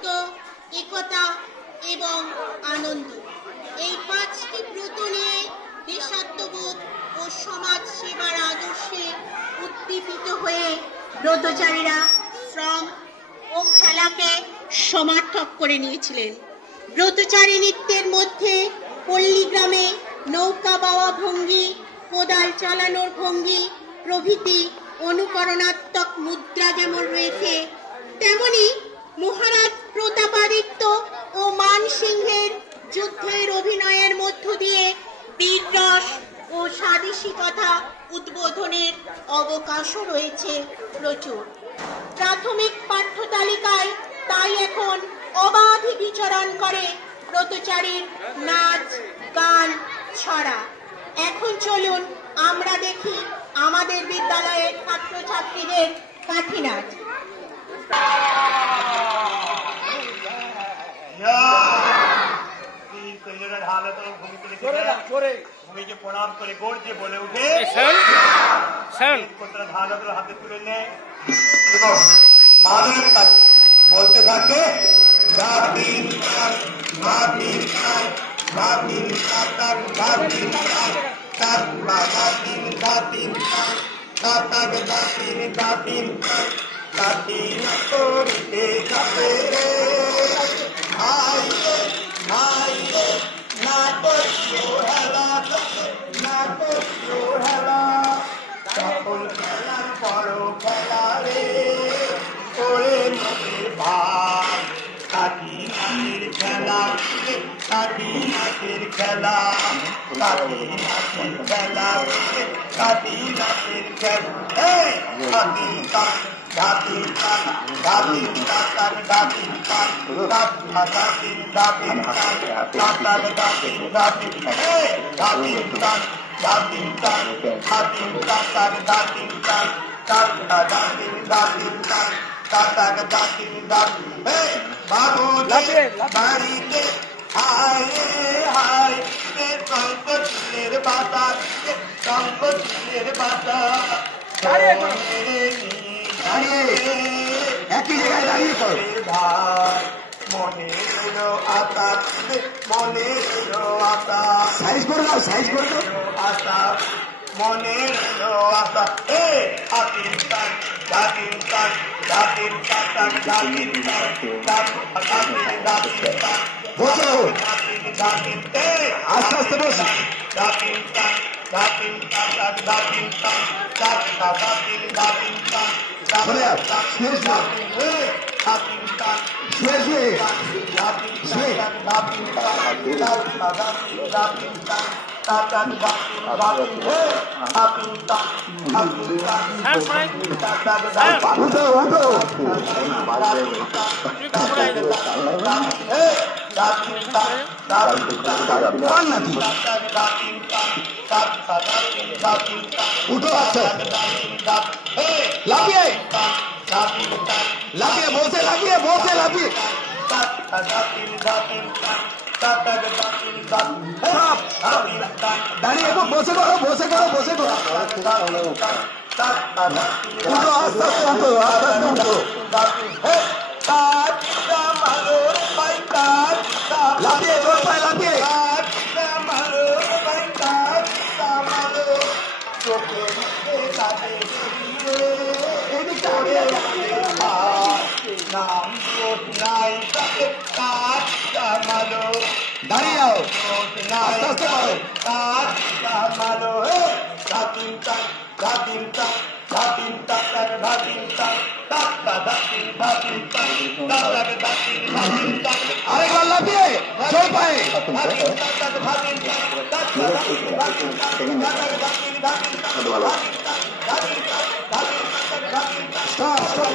সত্য, একতা এবং আনন্দ, এই পাঁচটি ব্রত নিয়ে দেশাত্মবোধ ও সমাজ সেবার আদর্শে উদ্দীপিত হয়ে ব্রতচারীরা শ্রম ও খেলাকে সমার্থক করে নিয়েছিলেন। ব্রতচারী নৃত্যের মধ্যে পল্লীগ্রামে নৌকা বাওয়া ভঙ্গি, কোদাল চালানোর ভঙ্গি প্রভৃতি অনুকরণাত্মক মুদ্রা যেমন রয়েছে, তেমনি মহারাজ প্রতাপাদিত্য ও মানসিংহের যুদ্ধের অভিনয়ের মধ্য দিয়ে বীররস ও সাহসিকতা উদ্বোধনের অবকাশও রয়েছে প্রচুর। প্রাথমিক পাঠ্য তালিকায় তাই এখন অবাধে বিচরণ করে ব্রতচারীর নাচ, গান, ছড়া। এখন চলুন আমরা দেখি আমাদের বিদ্যালয়ের ছাত্রছাত্রীদের কাঠি নাচ। ভূমিকে প্রণাম করে গর্জে বলে উঠে ধারণা হাতে তুলে নেয় এবং মাদুরের কাছে বলতে থাকে সকল খেলার বড় খেলা রে করে নদীর ভাগ কাঠি নাচের খেলা, কাঠি নাচের খেলা, কাঠি নাচের খেলা, কাঠি নাচের খেলা। হাতি কাঠ ঘাতি কাঠ ঘাতি কাটার ঘাতি কাঠ ঘাতি ঘাতি কাটার ঘাতি ঘাতি ঘাতি কাঠ ঘাতি কাঠ ঘাতি কাটার ঘাতি কাঠ ঘাতি ঘাতি কাঠ কাটার ঘাতি ঘাতি। বাবুদের বাড়িতে হায় হায় সম্পত্তির বাতা, সম্পত্তির বাতা একই জায়গায় দাঁড়িয়ে ভাই মনে এলো আশা, মনে এলো আশা, সাইজ করে দাও, সাইজ করে দাও আশা, মনে এলো আশা। হাতির কান ঘাতির কান ঘাতির কাটার ঘাতির কান ঘাতির ঘাতির কান ঘাতির ঘাতির আস্তে আস্তে বসে ঘাতির কান ঘাতির কাটার ঘাতির কান ঘাতির ঘাতির কান লাফিয়ে লাফিয়ে বসে লাফিয়ে বসে লাফিয়ে দাঁড়িয়ে বসে করো বসে করো বসে করো উঠো আস্তে আস্তে উঠো আস্তে আস্তে উঠো লাফিয়ে জোর পায় লাফিয়ে দাঁড়িয়ে যাও আস্তে আস্তে করো আরেকবার লাফিয়ে জোর পায়ে স্টপ স্টপ